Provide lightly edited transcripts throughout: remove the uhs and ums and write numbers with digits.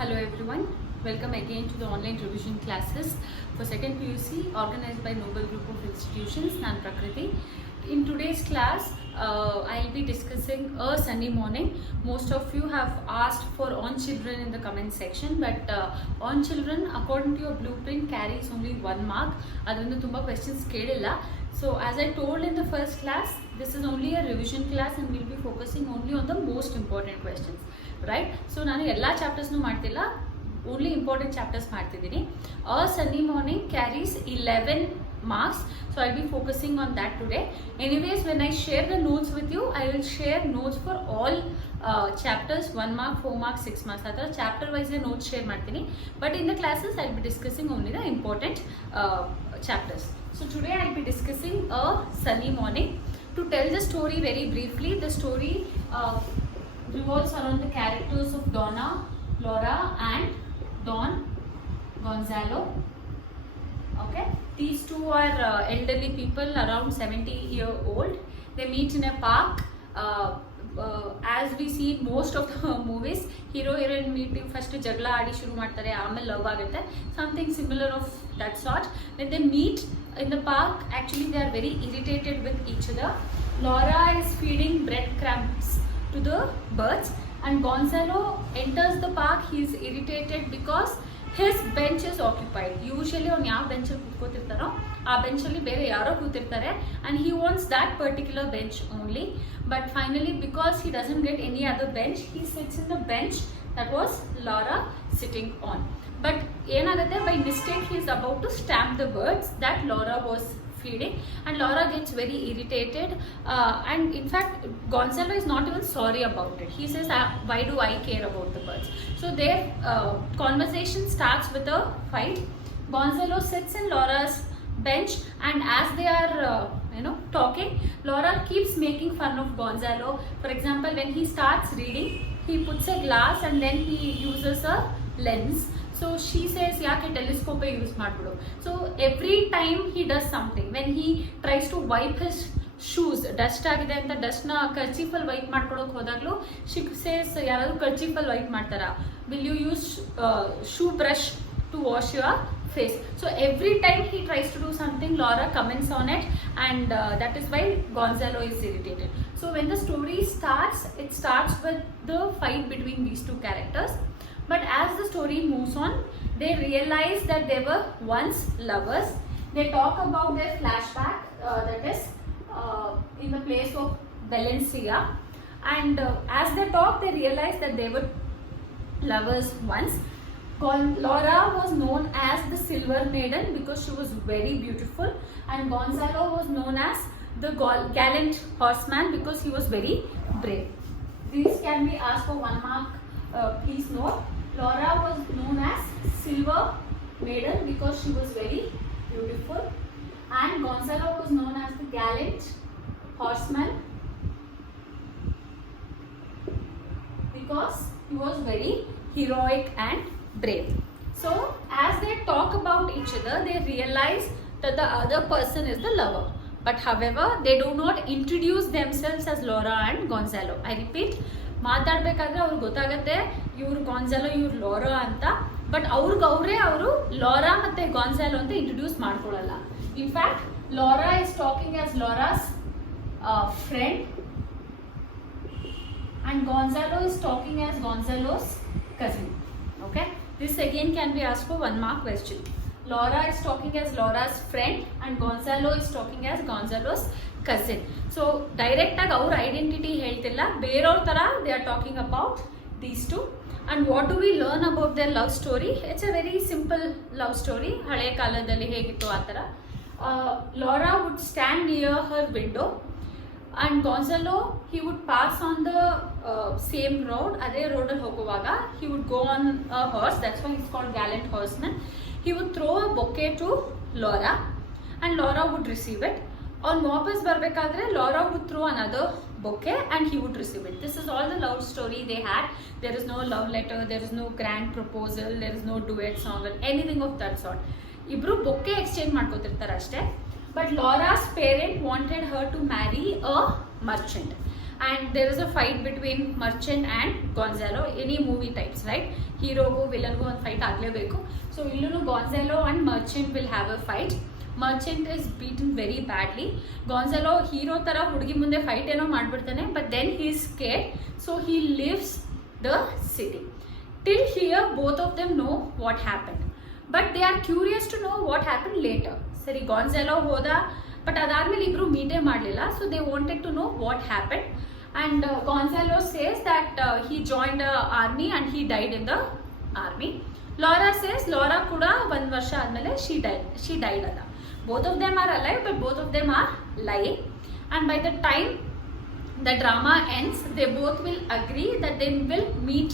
Hello everyone, welcome again to the online revision classes for 2nd PUC organized by Noble Group of Institutions, Nan Prakriti. In today's class, I'll be discussing a Sunday morning. Most of you have asked for on children in the comment section, but on children according to your blueprint carries only 1 mark. Adrinda tumba questions kedilla. So as I told in the first class, this is only a revision class and we'll be focusing only on the most important questions. Right? So ನಾನು ಎಲ್ಲ ಚಾಪ್ಟರ್ಸ್ನು ಮಾಡ್ತಿಲ್ಲ, only important chapters ಮಾಡ್ತಿದ್ದೀನಿ. A Sunday morning carries 11 marks, so I'll be focusing on that today. Anyways, when I share the notes with you, I will share notes for all chapters, 1 mark, 4 marks, 6 marks. Athara chapter wise notes share ಮಾಡ್ತೀನಿ. But in the classes, I'll be discussing only the important chapters. So today I'll be discussing a Sunday morning. To tell the story very briefly, the story revolves around the characters of Donna, Laura and Don Gonzalo. Okay, these two are elderly people around 70-year-old. They meet in a park. As we see in most of the movies, hero heroine meeting first jagla aadi shuru ಮಾಡ್ತಾರೆ, ಆಮೇಲೆ love ಆಗುತ್ತೆ. Something similar of that sort. When they meet in the park, actually they are very irritated with each other. Laura is feeding breadcrumbs to the birds and Gonzalo enters the park. He is irritated because his bench is occupied. Usually on ಯಾವ bench ಅಲ್ಲಿ ಕೂತ್ಕೋತಿರ್ತಾರೋ ಆ bench ಅಲ್ಲಿ ಬೇರೆ ಯಾರೋ ಕೂತಿರ್ತಾರೆ and he wants that particular bench only, but finally because he doesn't get any other bench, he sits in the bench that was Laura sitting on. But ಏನಾಗುತ್ತೆ, by mistake he is about to stamp the birds that Laura was feeding and Laura gets very irritated and in fact Gonzalo is not even sorry about it. He says, why do I care about the birds? So their conversation starts with a fight. Gonzalo sits in Laura's bench and as they are talking, Laura keeps making fun of Gonzalo. For example, when he starts reading, he puts a glass and then he uses a lens. So she says, yaake telescope use ಮಾಡ್ಬಿಡು. So every time he does something, when he tries to wipe his shoes, dust ಆಗಿದೆ ಅಂತ dust ನ kerchief ಅಲ್ಲಿ wipe ಮಾಡ್ಕೊಳಕ್ ಹೋದಾಗ್ಲೂ she says, ಯಾರಾದ್ರೂ kerchief ಅಲ್ಲಿ wipe ಮಾಡ್ತಾರಾ, will you use shoe brush to wash your face? So every time he tries to do something, Laura comments on it and that is why Gonzalo is irritated. So when the story starts, it starts with the fight between these two characters. But as the story moves on, they realize that they were once lovers. They talk about their flashback, that is in the place of Valencia. And as they talk, they realize that they were lovers once. Laura was known as the Silver Maiden because she was very beautiful, and Gonzalo was known as the gallant horseman because he was very brave. These can be asked for 1 mark. Please note, Laura was known as Silver Maiden because she was very beautiful, and Gonzalo was known as the gallant horseman because he was very heroic and brave. So as they talk about each other, they realize that the other person is the lover. But however, they do not introduce themselves as Laura and Gonzalo. I repeat, ಮಾತಾಡ್ಬೇಕಾದ್ರೆ ಅವ್ರಿಗೆ ಗೊತ್ತಾಗತ್ತೆ ಇವ್ರು ಗಾನ್ಜಾಲೋ ಇವ್ರು ಲೋರಾ ಅಂತ, but ಅವ್ರಿಗವ್ರೆ ಅವರು ಲೋರಾ ಮತ್ತೆ Gonzalo ಅಂತ introduce ಮಾಡ್ಕೊಳ್ಳಲ್ಲ. In fact Laura is talking as Laura's friend and Gonzalo is talking as Gonzalo's cousin. Okay, this again can be asked for 1 mark question. Laura is talking as Laura's friend and Gonzalo is talking as Gonzalo's cousin. So direct ಆಗಿ ಅವ್ರ identity ಹೇಳ್ತಿಲ್ಲ, ಬೇರೆಯವ್ರ ತರ they are talking about these two. And what do we learn about their love story? It's a very simple love story. ಹಳೆ ಕಾಲದಲ್ಲಿ ಹೇಗಿತ್ತು ಆ ತರ. Laura would stand near her window and Gonzalo, he would pass on the same road, ಅದೇ road ಅಲ್ಲಿ ಹೋಗುವಾಗ he would go on a horse, that's why he's called gallant horseman. He would throw a bouquet to Laura and Laura would receive it. On ವಾಪಸ್ ಬರಬೇಕಾದ್ರೆ Laura would throw another bouquet and he would receive it. This is all the love story they had. There is no love letter, there is no grand proposal, there is no duet song or anything of that sort. ಇಬ್ರು bouquet exchange ಮಾಡ್ಕೋತಿರ್ತಾರೆ ಅಷ್ಟೇ. But Laura's parent wanted her to marry a merchant. and there is a fight between Merchant and Gonzalo. Any movie types, right? Hero-gu villain gu ಒಂದು fight ಆಗಲೇಬೇಕು. So ಇಲ್ಲೂ Gonzalo and Merchant will have a fight. Merchant is beaten very badly. Gonzalo hero ತರ ಹುಡುಗಿ ಮುಂದೆ fight ಏನೋ ಮಾಡ್ಬಿಡ್ತಾನೆ, but then he is scared, so he leaves the city. Till here both of them know what happened, but they are curious to know what happened later. ಸರಿ, Gonzalo ಹೋದ, but ಅದಾದ್ಮೇಲೆ ಇಬ್ರು ಮೀಟೇ ಮಾಡಲಿಲ್ಲ, so they wanted to know what happened. And Gonzalo says that he joined the army and he died in the army. Laura says Laura ಕೂಡ ಒಂದು ವರ್ಷ ಆದ್ಮೇಲೆ she died ಅದ. Both of them are alive, but both of them are lying. And by the time the drama ends, they both will agree that they will meet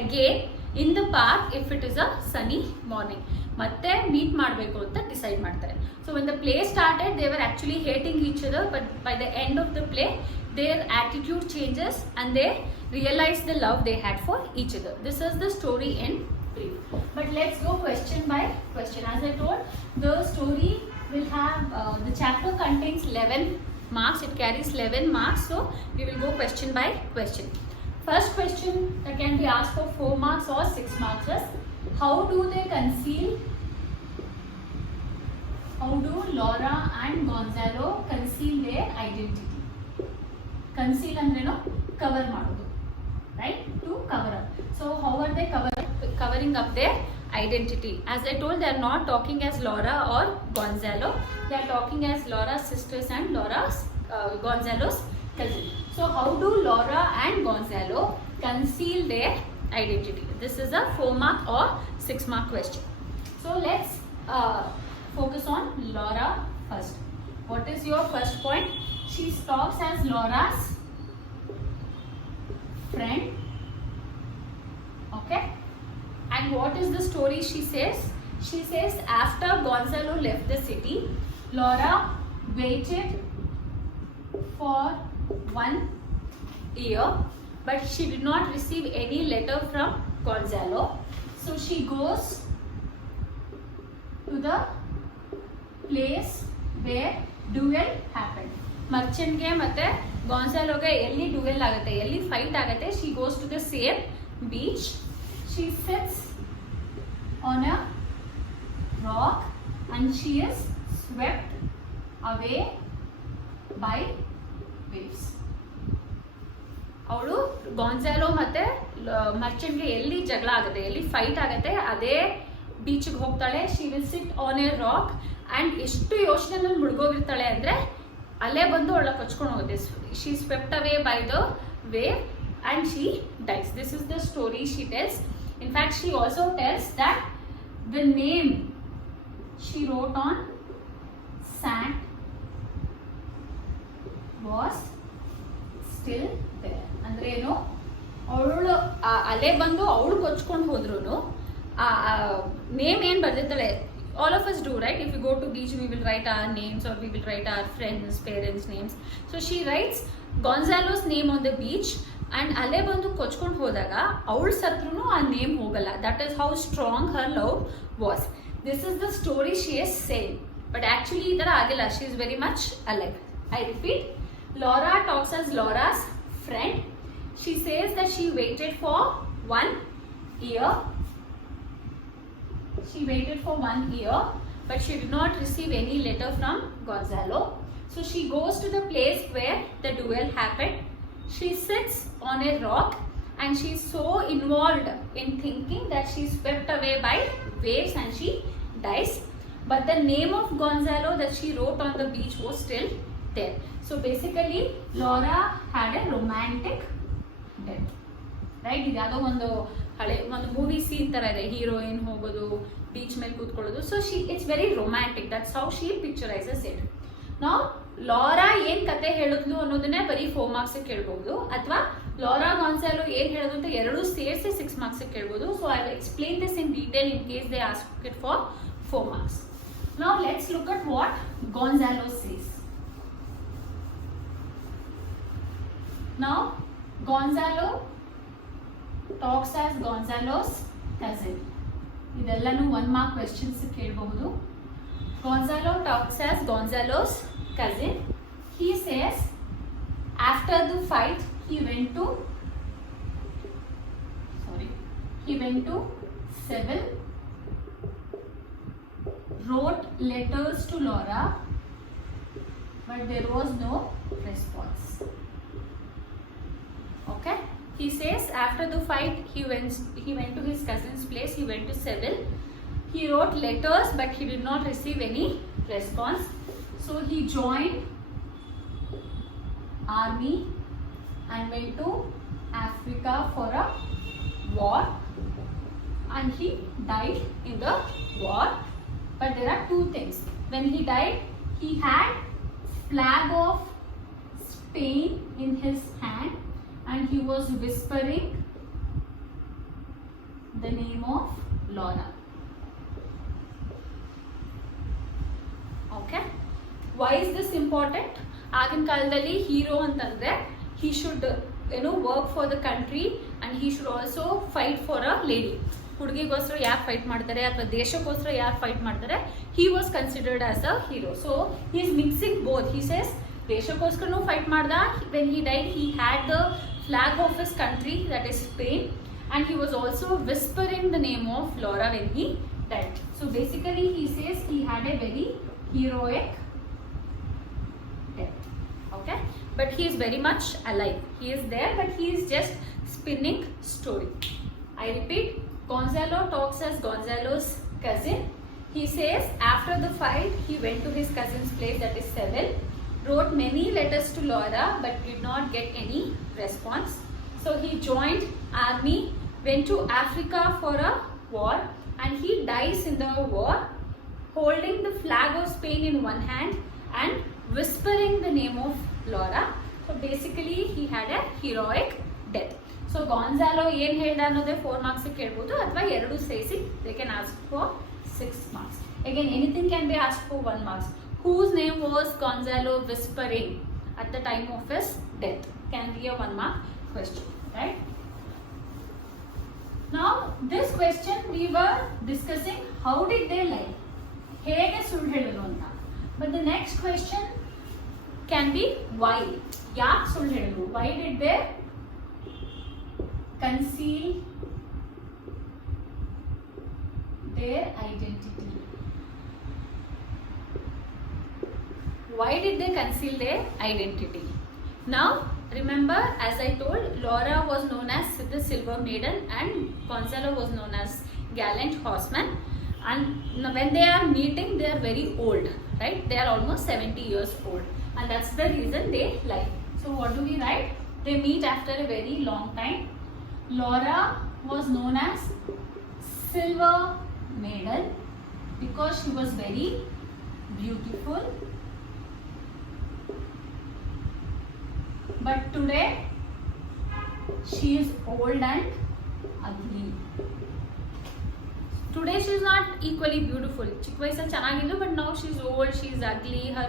again in the park if it is a sunny morning. ಮತ್ತೆ meet ಮಾಡಬೇಕು ಅಂತ decide ಮಾಡ್ತಾರೆ. So when the play started, they were actually hating each other, but by the end of the play, their attitude changes and they realize the love they had for each other. This is the story in brief. But let's go question by question. As I told, the story will have the chapter contains 11 marks. It carries 11 marks, so we will go question by question. First question that can be asked for 4 marks or 6 marks is, how do Laura and Gonzalo conceal their identity? Conceal andreno cover ಮಾಡೋದು, right? To cover up. So how are they covering up their identity? As I told, they are not talking as Laura or Gonzalo. They are talking as Laura's sisters and Gonzalo's cousin. So how do Laura and Gonzalo conceal their identity? This is a 4 mark or 6 mark question. So let's focus on Laura first. What is your first point? She talks as Laura's friend. Okay. And what is the story she says? She says after Gonzalo left the city, Laura waited for 1 year, but she did not receive any letter from Gonzalo. So she goes to the place where duel happened. Merchant ಗೆ ಮತ್ತೆ Gonzalo ಗೆ ಎಲ್ಲಿ duel ಆಗುತ್ತೆ, ಎಲ್ಲಿ fight ಆಗುತ್ತೆ, she goes to the same beach. She sits on a rock and she is swept away by waves. ಅವಳು ಗಾನ್ಸಾಲೋ ಮತ್ತೆ ಮರ್ಚೆಂಟ್ಗೆ ಎಲ್ಲಿ ಜಗಳ ಆಗುತ್ತೆ, ಎಲ್ಲಿ ಫೈಟ್ ಆಗುತ್ತೆ, ಅದೇ ಬೀಚ್ಗೆ ಹೋಗ್ತಾಳೆ. She will sit on A rock and ಎಷ್ಟು ಯೋಚನೆನಲ್ಲಿ ಮುಳುಗೋಗಿರ್ತಾಳೆ ಅಂದರೆ ಅಲ್ಲೇ ಬಂದು ಅವಳ ಕಚ್ಕೊಂಡು ಹೋಗುತ್ತೆ. She swept away by the wave and she dies. This is the story she tells. In fact, she also tells that the name she wrote on sand was still there. ಅಂದ್ರೆ ಏನು, ಅವಳು ಅಲೆ ಬಂದು ಅವಳು ಕೊಚ್ಕೊಂಡು ಹೋದ್ರು ನೇಮ್ ಏನು ಬರ್ದಿರ್ತಾಳೆ. All of us do, right? If we go to beach, we will write our names or we will write our friends, parents' names. So she writes Gonzalo's name on the beach. And ಅಲ್ಲೇ ಬಂದು ಕೊಚ್ಕೊಂಡು ಹೋದಾಗ ಅವಳು ಸತ್ರೂ ಆ name ಹೋಗಲ್ಲ. That is how strong Har love was. This is the story she is same, but actually ಈ ಥರ ಆಗಿಲ್ಲ. She is very much alive. I repeat, Laura talks as Laura's friend. She says that she waited for 1 year. She waited for 1 year, but she did not receive any letter from Gonzalo. So she goes to the place where the duel happened. She sits on a rock and she is so involved in thinking that she is swept away by waves and she dies. But the name of Gonzalo that she wrote on the beach was still there. So basically, Laura had a romantic death. Right? Idado ಒಂದು movie scene ತರ ಇದೆ, heroine ಹೋಗೋದು beach ಮೇಲೆ ಕೂತ್ಕೊಳ್ಳೋದು. So it's very romantic. That's how she picturises it. ನಾವು Laura ಏನ್ ಕತೆ ಹೇಳಿದ್ಲು ಅನ್ನೋದನ್ನೇ ಬರೀ 4 ಮಾರ್ಕ್ಸ್ ಕೇಳ್ಬಹುದು, ಅಥವಾ ಲಾರಾ ಗಾನ್ಸಾಲೋ ಏನ್ ಹೇಳೋದು ಅಂತ ಎರಡೂ ಸೇರಿಸಿ 6 ಮಾರ್ಕ್ಸ್ ಕೇಳ್ಬಹುದು. So I will explain this in detail in case they ask it for 4 marks. Now let's look at what Gonzalo says. Now Gonzalo talks as Gonzalo's cousin. ಇದೆಲ್ಲನೂ 1 mark questions ಕೇಳಬಹುದು. Gonzalo talks as Gonzalo's cousin. He says, after the fight he went to Seville, wrote letters to Laura, but there was no response. Okay, he says after the fight he went to his cousin's place, he went to Seville, he wrote letters but he did not receive any response, so he joined army and went to Africa for a war, and he died in the war. But there are two things. When he died, he had flag of Spain in his hand and he was whispering the name of Laura. Okay, why is this important? ಆಗಿನ ಕಾಲದಲ್ಲಿ hero ಅಂತಂದ್ರೆ he should work for the country and he should also fight for a lady. ಹುಡುಗಿಗೋಸ್ಕರ ಯಾರು fight ಮಾಡ್ತಾರೆ ಅಥವಾ ದೇಶಕ್ಕೋಸ್ಕರ ಯಾರು fight ಮಾಡ್ತಾರೆ, he was considered as a hero. So he is mixing both. He says ದೇಶಕ್ಕೋಸ್ಕರನೂ ಫೈಟ್ ಮಾಡ್ದ, when he died he had the flag of his country, that is Spain, and he was also whispering the name of Laura when he died. So basically he says he had a very heroic death. Okay, but he is very much alive. He is there but he is just spinning story. I repeat, Gonzalo talks as Gonzalo's cousin. He says after the fight he went to his cousin's place, that is Seville, wrote many letters to Laura but did not get any response, so he joined army, went to Africa for a war, and he dies in the war holding the flag of Spain in one hand and whispering the name of Laura. So basically he had a heroic death. So Gonzalo ಏನು ಹೇಳ್ದ ಅನ್ನೋದೇ 4 marks ಕೇಳ್ಬೋದು, ಅಥವಾ ಎರಡು ಸೇರಿಸಿ they can ask for 6 marks. Again anything can be asked for 1 marks. Whose name was Gonzalo whispering at the time of his death? Can be a 1 mark question, right? Now this question we were discussing how did they lie, ಹೇಗೆ ಸುಳ್ಳು ಹೇಳಿದ್ರು ಅಂತ. But the next question can be why, ಯಾಕೆ ಸುಳ್ಳು ಹೇಳಿದ್ರು, why did they conceal their identity? Why did they conceal their identity? Now remember, as I told, Laura was known as the Silver Maiden and Gonzalo was known as Gallant Horseman, and when they are meeting they are very old, right? They are almost 70 years old, and that's the reason they lie. So what do we write? They meet after a very long time. Laura was known as Silver Maiden because she was very beautiful, but today she is old and ugly. Today she is not equally beautiful. ಚಿಕ್ಕ ವಯಸ್ಸಲ್ಲಿ ಚೆನ್ನಾಗಿದ್ದು, but now she is old, she is ugly, her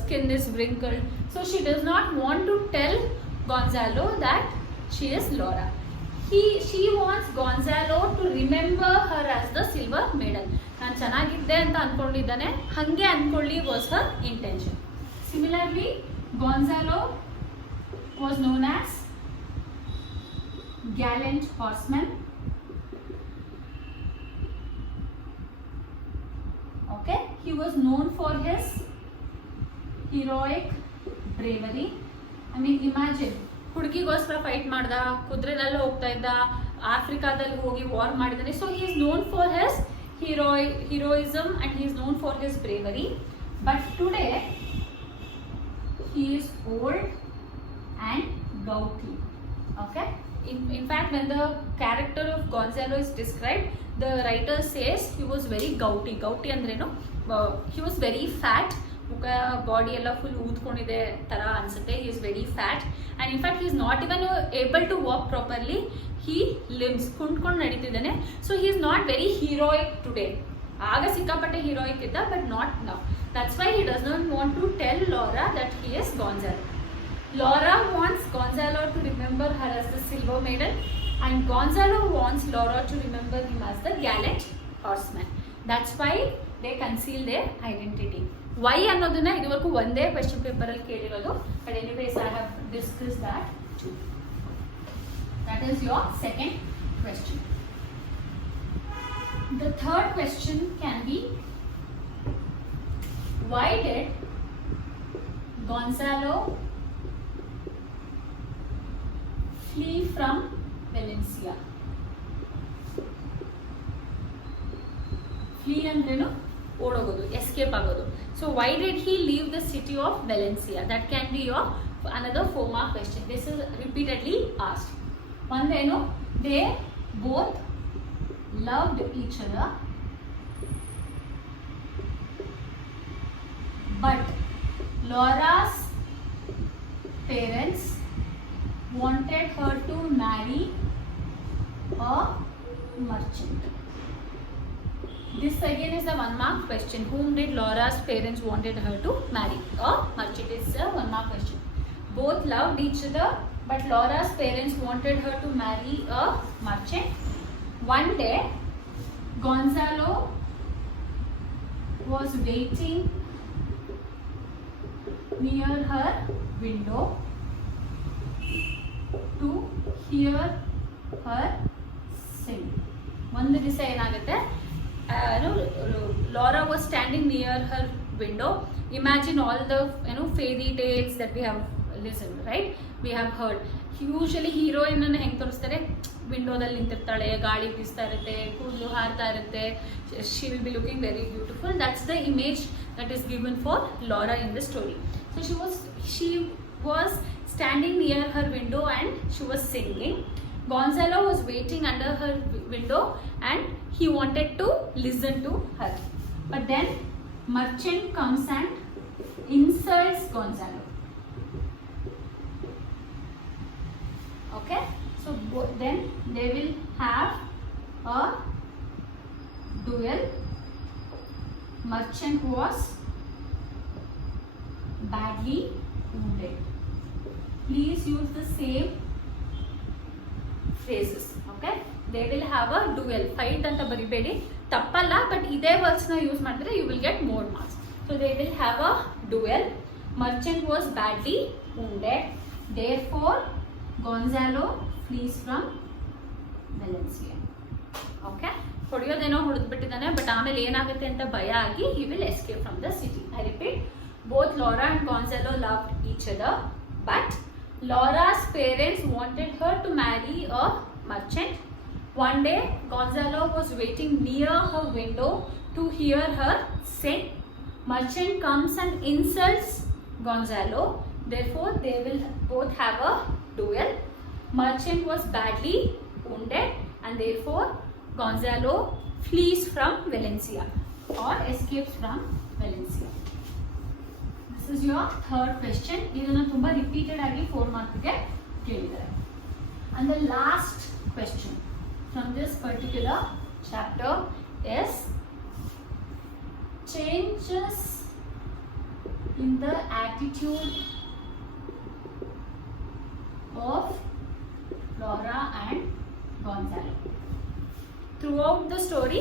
skin is wrinkled. So she does not want to tell Gonzalo that she is Laura. She wants Gonzalo to remember her as the Silver Maiden. ನಾನು ಚೆನ್ನಾಗಿದ್ದೆ ಅಂತ ಅನ್ಕೊಂಡಿದ್ದಾನೆ, ಹಂಗೆ ಅನ್ಕೊಳ್ಳಿ was her intention. Similarly, Gonzalo was known as Gallant Horseman. Okay, he was known for his heroic bravery. I mean, imagine, ಹುಡುಗಿಗೋಸ್ಕರ fight ಮಾಡ್ದ, ಕುದುರೆನಲ್ಲೂ ಹೋಗ್ತಾ ಇದ್ದ, ಆಫ್ರಿಕಾದಲ್ಲಿ ಹೋಗಿ ವಾರ್ ಮಾಡಿದ್ದಾನೆ. So he is known for his heroism and he is known for his bravery. But today he is old and gouty. Okay, in fact when the character of Gonzalo is described, the writer says he was very gouty. Gouty ಅಂದ್ರೇನು, he was very fat, ಮುಖ body ಎಲ್ಲ full ಊದ್ಕೊಂಡಿದೆ ತರ ಅನ್ಸುತ್ತೆ. he is very fat and in fact he is not even able to walk properly. he limps, ಕುಂಡ್ಕೊಂಡು ನಡೀತಿದ್ದಾನೆ. so he is not very heroic today. ಆಗ ಸಿಕ್ಕಾಪಟ್ಟೆ heroic ಇದ್ದ, but not now. that's why he does not want to tell Laura that he is Gonzalo. Laura wants Gonzalo to remember her as the Silver Maiden, and Gonzalo wants Laura to remember him as the Gallant Horseman. That's why they conceal their identity. Why ಅನ್ನೋದನ್ನ ಇದುವರೆಗೂ ಒಂದೇ question paper ಅಲ್ಲಿ ಕೇಳಿರೋದು. But anyways I have discuss that too. That is your second question. The third question can be, why did Gonzalo flee from Valencia? Flee andrenu odogodu, escape agodu. So why did he leave the city of Valencia? That can be your another 4 mark question. This is repeatedly asked. One day, no, they both loved each other, but Laura's parents wanted her to marry a merchant. This again is a 1 mark question. Whom did Laura's parents wanted her to marry? A merchant is a 1 mark question. Both loved each other, but Laura's parents wanted her to marry a merchant. One day, Gonzalo was waiting near her window to hear her sing. One ದಿವಸ ಏನಾಗುತ್ತೆ, Laura was standing near her window. Imagine all the fairy tales that we have listened, right? We have heard. Usually heroine ಅನ್ನು ಹೆಂಗೆ ತೋರಿಸ್ತಾರೆ, ವಿಂಡೋದಲ್ಲಿ ನಿಂತಿರ್ತಾಳೆ, ಗಾಳಿ ಬೀಸ್ತಾ ಇರುತ್ತೆ, ಕೂದಲು ಹಾರ್ತಾ ಇರುತ್ತೆ, she will be looking very beautiful. That's the image that is given for Laura in the story. So she was standing near her window and she was singing. Gonzalo was waiting under her window and he wanted to listen to her. But then merchant comes and insults Gonzalo. Okay, so then they will have a duel. Merchant was badly wounded. Please use the same phrases. Okay, they will have a duel. Fight anta baribedi, tappalla, but ide words na use madre you will get more marks. So they will have a duel. Merchant was badly wounded, therefore Gonzalo flees from Valencia. Okay, ಹೊಡೆಯೋದೇನೋ ಹೊಡೆದ್ಬಿಟ್ಟಿದ್ದಾನೆ, but ಆಮೇಲೆ ಏನಾಗುತ್ತೆ ಅಂತ ಭಯ ಆಗಿ he will escape from the city. I repeat, both Laura and Gonzalo loved each other, but Laura's parents wanted her to marry a merchant. One day, Gonzalo was waiting near her window to hear her sing. Merchant comes and insults Gonzalo, therefore they will both have a duel. Merchant was badly wounded and therefore Gonzalo flees from Valencia or escapes from Valencia. This is your third question. ಇದನ್ನ ತುಂಬಾ repeated ಆಗಿ 4 mark ಗೆ ಕೇಳಿದ್ದಾರೆ. And the last question from this particular chapter is changes in the attitude of Laura and Gonzalo. Throughout the story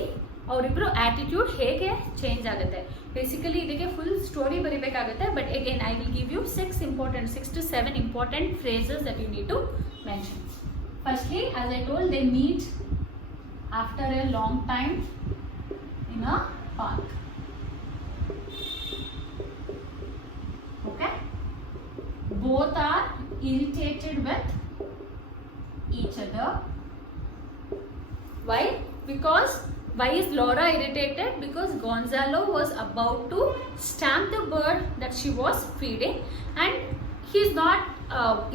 ಅವರಿಬ್ರು attitude ಹೇಗೆ change ಆಗುತ್ತೆ. Basically ಇದಕ್ಕೆ full story ಬರಿಬೇಕಾಗುತ್ತೆ, but again I will give you 6 to 7 important phrases that you need to mention. Firstly, as I told, they meet after a long time in a park. Okay, both are irritated with each other. Why? Because why is Laura irritated? Because Gonzalo was about to stamp the bird that she was feeding and he is not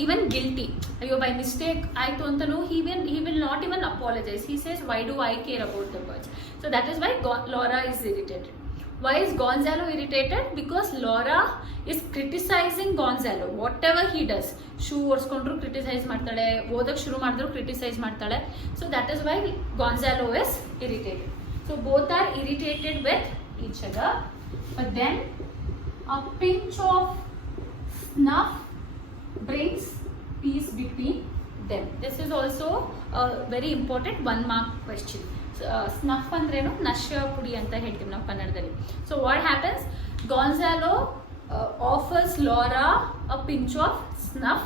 even guilty. Ayyo, by mistake aitu antanu he will not even apologize. He says, why do I care about the birds? So that is why Laura is irritated. Why is Gonzalo irritated? Because Laura is criticizing Gonzalo. Whatever he does, shoe orskonಡ್ರು criticize ಮಾಡ್ತಾಳೆ, ಓದಕ್ಕೆ ಶುರು ಮಾಡಿದ್ರು criticize ಮಾಡ್ತಾಳೆ. So that is why Gonzalo is irritated. So both are irritated with each other. But then a pinch of snuff brings peace between them. This is also a very important 1 mark question. Snuff ಅಂದ್ರೇನು ನಶ್ಯ ಪುಡಿ ಅಂತ ಹೇಳ್ತೀವಿ ನಾವು ಕನ್ನಡದಲ್ಲಿ. So what happens? Gonzalo offers Laura a pinch of snuff.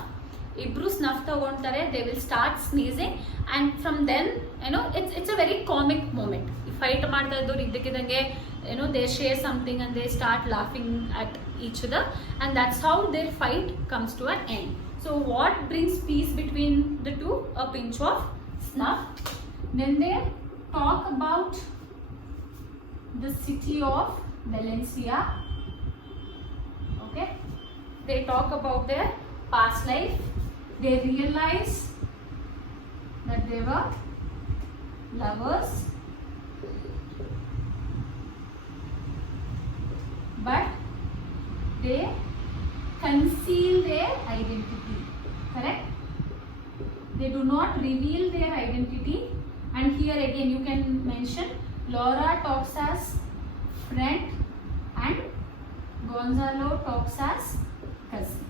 Ibru snuff ತಗೊಂತಾರೆ. They will start sneezing and from then it's a very comic moment. Fight ಮಾಡ್ತಾ ಇದ್ದವ್ರು ಇದ್ದಕ್ಕಿದ್ದಂಗೆ they share something and they start laughing at each other, and that's how their fight comes to an end. So what brings peace between the two? A pinch of snuff. Then they talk about the city of Valencia. Okay, they talk about their past life. They realize that they were lovers, but they conceal their identity. Correct? They do not reveal their identity. And here again you can mention Laura talks as friend and Gonzalo talks as cousin.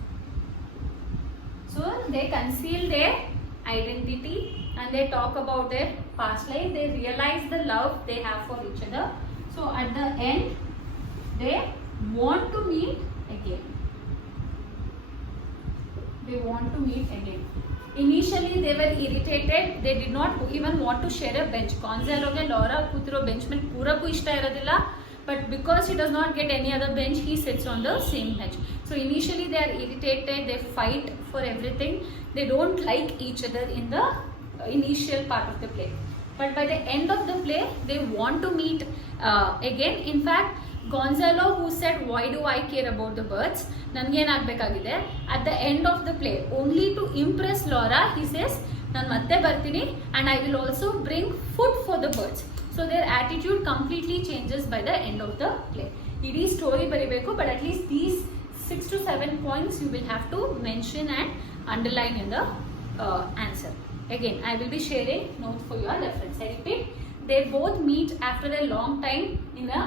So they conceal their identity and they talk about their past life. They realize the love they have for each other. So at the end they want to meet again. They want to meet again. Initially they were irritated. They did not even want to share a bench. Gonzalo ge Laura kutiro bench mein puraku ishta irodilla, but because he does not get any other bench, he sits on the same bench. So initially they are irritated. They fight for everything. They don't like each other in the initial part of the play, but by the end of the play they want to meet again. In fact, Gonzalo, who said, "Why do I care about the birds? Nange en aagಬೇಕಾಗಿದೆ." At the end of the play, only to impress Laura, he says, "Nan matte bartini and I will also bring food for the birds." So their attitude completely changes by the end of the play. Idi story baribeku, but at least these 6 to 7 points you will have to mention and underline in the answer. Again, I will be sharing notes for your reference. I repeat, they both meet after a long time in a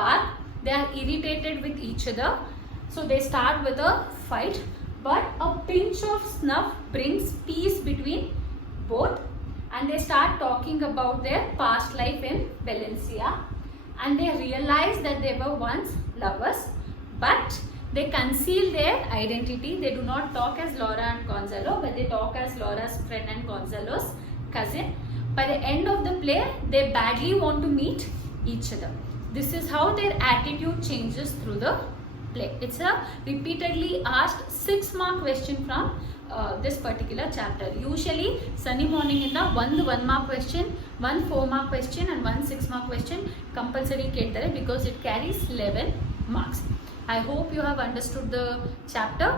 park. They are irritated with each other, so they start with a fight, but a pinch of snuff brings peace between both, and they start talking about their past life in Valencia, and they realize that they were once lovers, but they conceal their identity. They do not talk as Laura and Gonzalo, but they talk as Laura's friend and Gonzalo's cousin. By the end of the play, they badly want to meet each other. This is how their attitude changes through the play. It's a repeatedly asked 6 mark question from this particular chapter. Usually Sunny morning in the 1 mark question, 1 4 mark question and 1 6 mark question compulsory keltare because it carries 11 marks. I hope you have understood the chapter.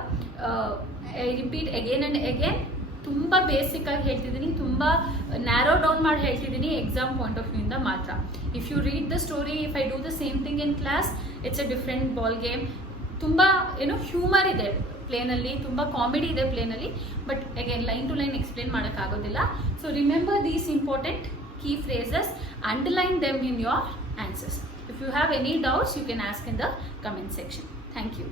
I repeat again and again, ತುಂಬ basic ಆಗಿ ಹೇಳ್ತಿದ್ದೀನಿ, ತುಂಬ narrow down ಮಾಡಿ ಹೇಳ್ತಿದ್ದೀನಿ exam point of view ಇಂದ ಮಾತ್ರ. If you read the story, if I do the same thing in class, it's a different ball game. ತುಂಬ humour ಇದೆ ಪ್ಲೇನಲ್ಲಿ, ತುಂಬ ಕಾಮಿಡಿ ಇದೆ ಪ್ಲೇನಲ್ಲಿ, but again line to line explain ಮಾಡೋಕ್ಕಾಗೋದಿಲ್ಲ. So remember these important key phrases, underline them in your answers. If you have any doubts, you can ask in the comment section. Thank you.